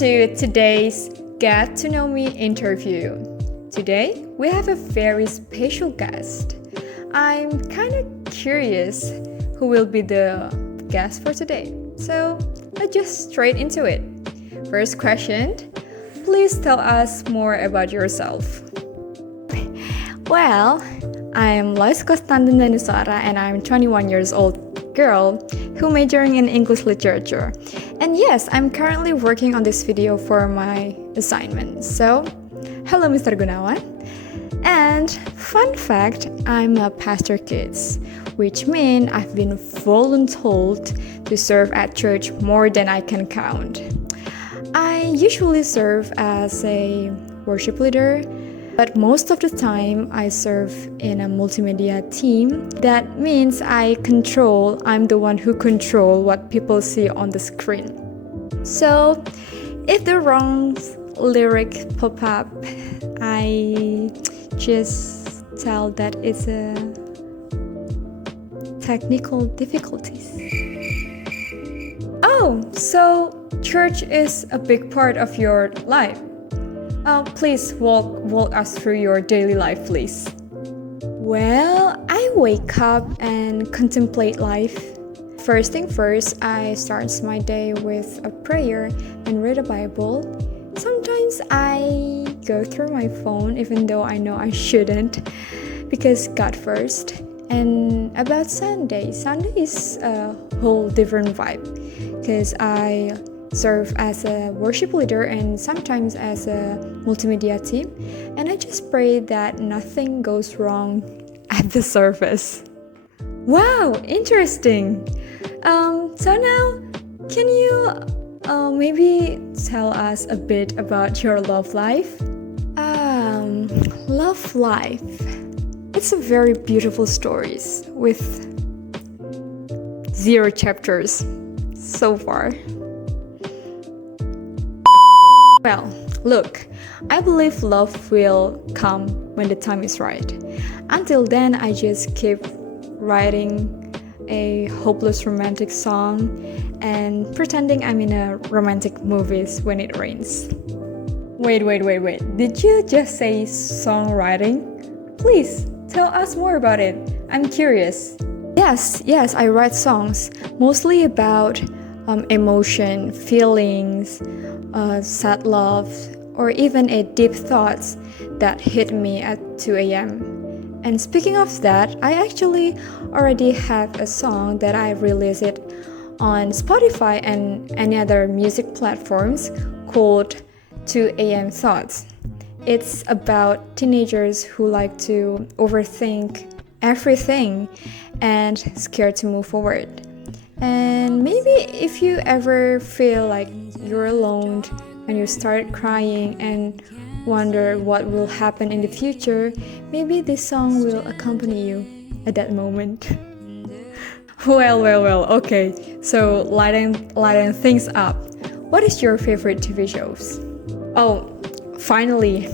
to today's Get to Know Me interview. Today, we have a very special guest. I'm kind of curious who will be the guest for today. So, let's just straight into it. First question, please tell us more about yourself. Well, I'm Lois Costantine and I'm 21 years old girl who majoring in English literature. And yes, I'm currently working on this video for my assignment. So, hello Mr. Gunawan. And fun fact, I'm a pastor kid, which means I've been volunteered to serve at church more than I can count. I usually serve as a worship leader, but most of the time I serve in a multimedia team. That means I'm the one who control what people see on the screen. So if the wrong lyric pop up, I just tell that it's a technical difficulties. Oh, so church is a big part of your life. Please walk us through your daily life, please. Well, I wake up and contemplate life. First thing first, I start my day with a prayer and read a Bible. Sometimes I go through my phone even though I know I shouldn't because God first. And about Sunday is a whole different vibe because I serve as a worship leader and sometimes as a multimedia team, and I just pray that nothing goes wrong at the service. Wow, interesting. So now, can you maybe tell us a bit about your love life? Love life. It's a very beautiful stories with 0 chapters so far. Well, look, I believe love will come when the time is right. Until then, I just keep writing a hopeless romantic song and pretending I'm in a romantic movies when it rains. Wait. Did you just say songwriting? Please, tell us more about it. I'm curious. Yes, I write songs, mostly about emotion, feelings, sad love, or even a deep thoughts that hit me at 2 a.m. And speaking of that, I actually already have a song that I released it on Spotify and any other music platforms called 2 a.m. Thoughts. It's about teenagers who like to overthink everything and scared to move forward. And maybe if you ever feel like you're alone and you start crying and wonder what will happen in the future, maybe this song will accompany you at that moment. Well, okay. So lighten things up. What is your favorite TV shows? Oh, finally,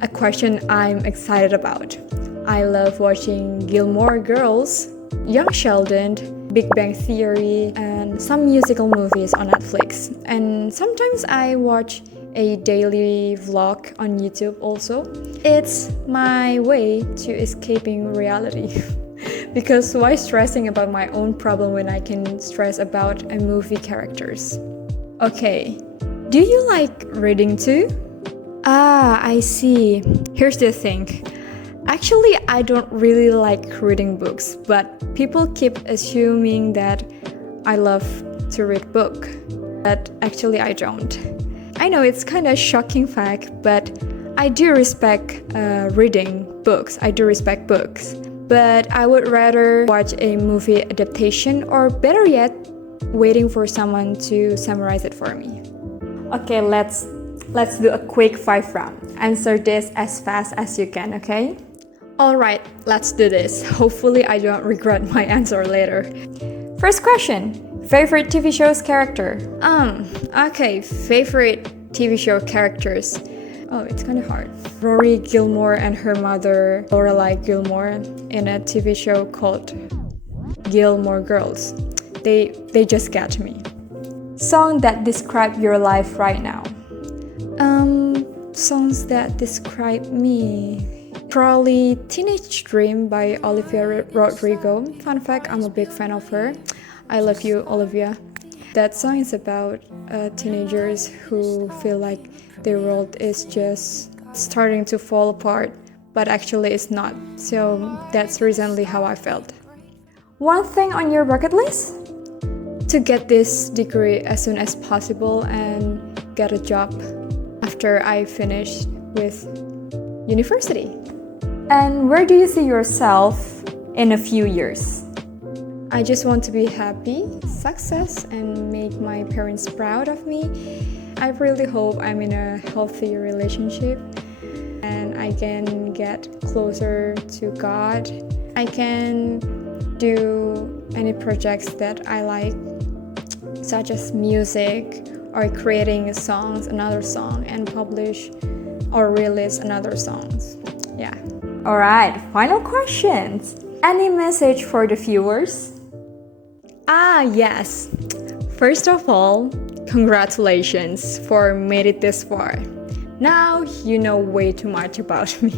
a question I'm excited about. I love watching Gilmore Girls, Young Sheldon, Big Bang Theory, and some musical movies on Netflix. And sometimes I watch a daily vlog on YouTube also. It's my way to escaping reality. Because why stressing about my own problem when I can stress about a movie characters? Okay, do you like reading too? I see. Here's the thing. Actually, I don't really like reading books, but people keep assuming that I love to read book. But actually, I don't. I know it's kind of shocking fact, but I do respect reading books. I do respect books. But I would rather watch a movie adaptation, or better yet, waiting for someone to summarize it for me. Okay, let's do a quick 5 round. Answer this as fast as you can, okay? Alright, let's do this. Hopefully I don't regret my answer later. First question, favorite TV show's character? Okay, favorite TV show characters. Oh, it's kind of hard. Rory Gilmore and her mother, Lorelai Gilmore, in a TV show called Gilmore Girls. They just get me. Song that describe your life right now. Songs that describe me. Probably Teenage Dream by Olivia Rodrigo. Fun fact, I'm a big fan of her. I love you, Olivia. That song is about teenagers who feel like their world is just starting to fall apart, but actually it's not. So that's recently how I felt. One thing on your bucket list? To get this degree as soon as possible and get a job after I finish with university. And where do you see yourself in a few years? I just want to be happy, success, and make my parents proud of me. I really hope I'm in a healthy relationship and I can get closer to God. I can do any projects that I like, such as music or creating songs, another song, and publish or release another songs. Yeah. Alright, final questions. Any message for the viewers? Yes. First of all, congratulations for made it this far. Now you know way too much about me.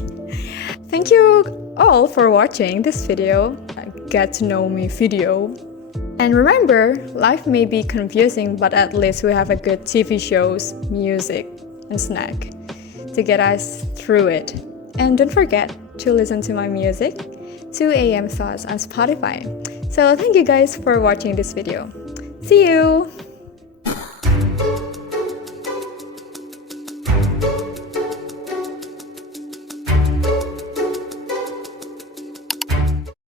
Thank you all for watching this video, get to know me video. And remember, life may be confusing, but at least we have a good TV shows, music, and snack to get us through it. And don't forget to listen to my music, 2 AM Thoughts on Spotify. So thank you guys for watching this video. See you!